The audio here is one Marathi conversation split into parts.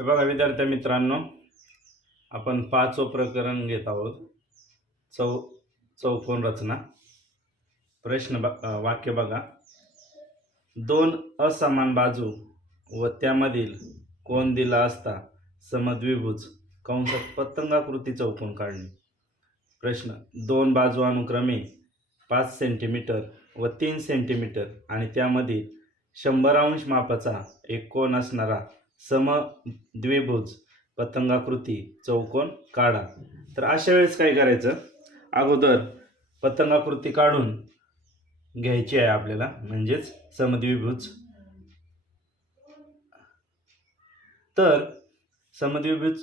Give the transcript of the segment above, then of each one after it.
हे बघा विद्यार्थी मित्रांनो आपण पाचवं प्रकरण घेत आहोत. चौ चौकोन रचना. प्रश्न ब वाक्य बघा. दोन असमान बाजू व त्यामधील कोण दिला असता समद्विभुज कंसात पतंगाकृती चौकोन काढणे. प्रश्न दोन बाजू अनुक्रमे पाच सेंटीमीटर व तीन सेंटीमीटर आणि त्यामधील शंभर अंश मापाचा एक कोण असणारा समद्विभुज पतंगाकृती चौकोन काढा. तर अशा वेळेस काय करायचं? अगोदर पतंगाकृती काढून घ्यायची आहे आपल्याला म्हणजेच समद्विभुज. तर समद्विभुज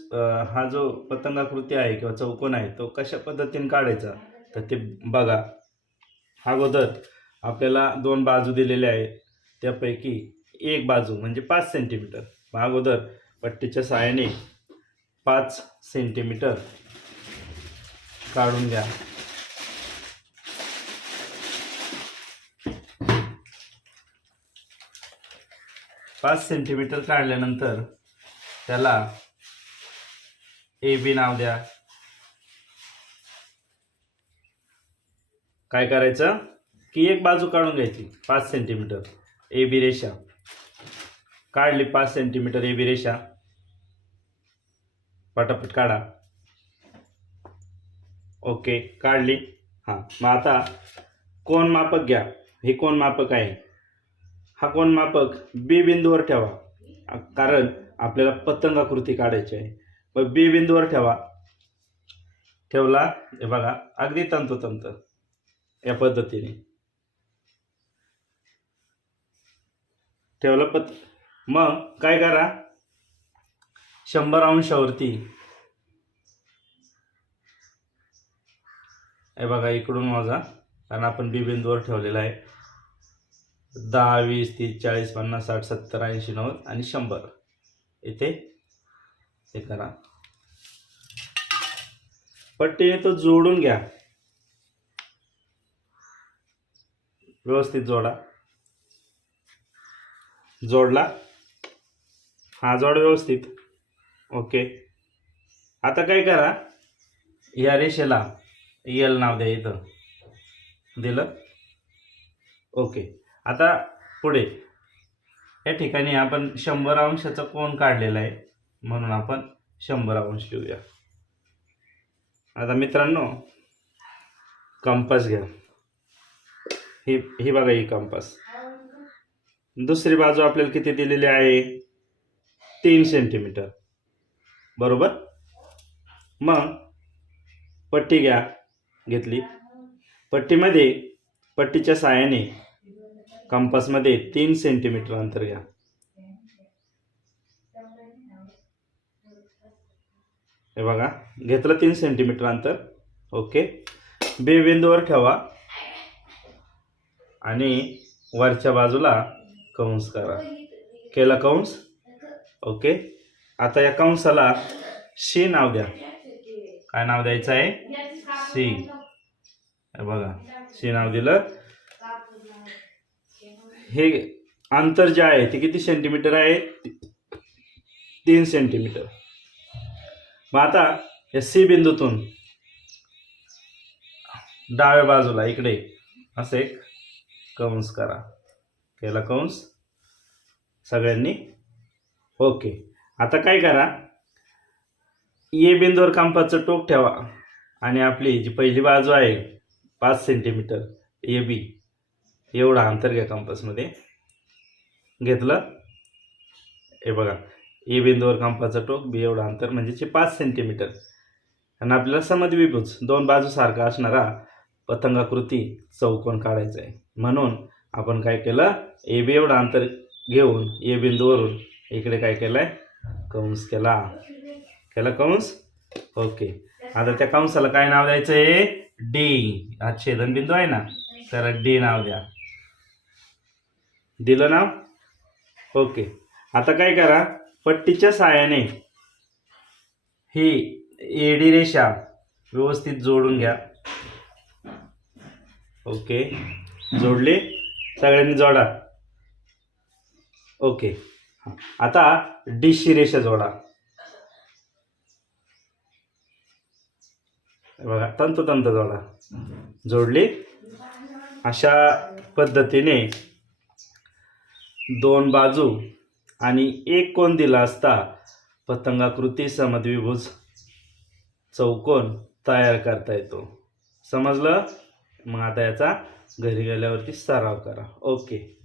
हा जो पतंगाकृती आहे किंवा चौकोन आहे तो कशा पद्धतीने काढायचा? तर ते बघा. अगोदर आपल्याला दोन बाजू दिलेल्या आहेत. त्यापैकी एक बाजू म्हणजे पाच सेंटीमीटर. अगोदर पट्टीच्या सहाय्याने पाच सेंटीमीटर काढून घ्या. पाच सेंटीमीटर काढल्यानंतर त्याला ए बी नाव द्या. काय करायचं? की एक बाजू काढून घ्यायची पाच सेंटीमीटर. ए बी रेषा. काढली पाच सेंटीमीटर ए बी रेषा. पटापट काढा. ओके काढली. हां मग आता कोण मापक घ्या. हे कोण मापक आहे? हा कोण मापक बी बिंदूवर ठेवा. कारण आपल्याला पतंगाकृती काढायची आहे. मग बी बिंदूवर ठेवा. ठेवला. हे बघा अगदी तंतोतंत. या पद्धतीने. ठेवलं पत मग काय करा? शंभर अंशावरती. हे बघा इकडून माझा कारण आपण बी बिंदूवर ठेवलेला आहे. दहा वीस तीस चाळीस पन्नास साठ सत्तर ऐंशी नव्वद आणि शंभर. इथे हे करा. पट्टीने तो जोडून घ्या. व्यवस्थित जोडा. जोडला. हा जोड व्यवस्थित. ओके. आता काय करा? या रेषेला यल नाव द्या इथं. दिलं? ओके. आता पुढे. या ठिकाणी आपण शंभर अंशाचा कोण काढलेला आहे. म्हणून आपण शंभर अंश लिहूया. आता मित्रांनो कंपास घ्या. ही ही बघा ही कंपास दुसरी बाजू आपल्याला किती दिलेली आहे? तीन सेंटीमीटर. बरोबर? मग पट्टी घ्या घेतली. पट्टीमध्ये पट्टीच्या साहाय्याने कंपासमध्ये तीन सेंटीमीटर अंतर घ्या. हे बघा घेतलं तीन सेंटीमीटर अंतर. ओके. बे बिंदूवर ठेवा. आणि वरच्या बाजूला कंस करा. केला कंस? ओके? आता या कंसाला शी नाव द्या. काय नाव द्यायचं आहे? सी बघा शी नाव दिलं. हे अंतर जे आहे ते किती सेंटीमीटर आहे? तीन सेंटीमीटर मग आता या सी बिंदूतून डाव्या बाजूला इकडे असं एक कंस करा. केला कंस. सगळ्यांनी ओके. आता काय करा ए बिंदूवर कांपाचं टोक ठेवा आणि आपली जी पहिली बाजू आहे पाच सेंटीमीटर ए बी एवढा अंतर घ्या कंपासमध्ये घेतलं? हे बघा ए बिंदूवर कंपाचं टोक बी एवढं अंतर म्हणजेचे पाच सेंटीमीटर आणि आपल्याला समद्विभुज दोन बाजू सारखा असणारा पतंगाकृती चौकोन काढायचा आहे म्हणून आपण काय केलं ए बी एवढं अंतर घेऊन ए बिंदूवरून इकडे काय केलं आहे कंस केला. केला कंस? ओके. आता त्या कंसाला काय नाव द्यायचं आहे डी. हा छेदनबिंदू आहे ना? तर डी नाव द्या. दिलं नाव? ओके. आता काय करा? पट्टीच्या साहाय्याने ही एडी रेषा व्यवस्थित जोडून घ्या. ओके. जोडले? सगळ्यांनी जोडा. ओके. आता डीशी रेषा जोडा. बघा तंतोतंत जोडा. जोडली. अशा पद्धतीने दोन बाजू आणि एक कोण दिला असता पतंगाकृती समद्विभूज चौकोन तयार करता येतो. समजलं? मग आता याचा घरी गेल्यावरती सराव करा. ओके.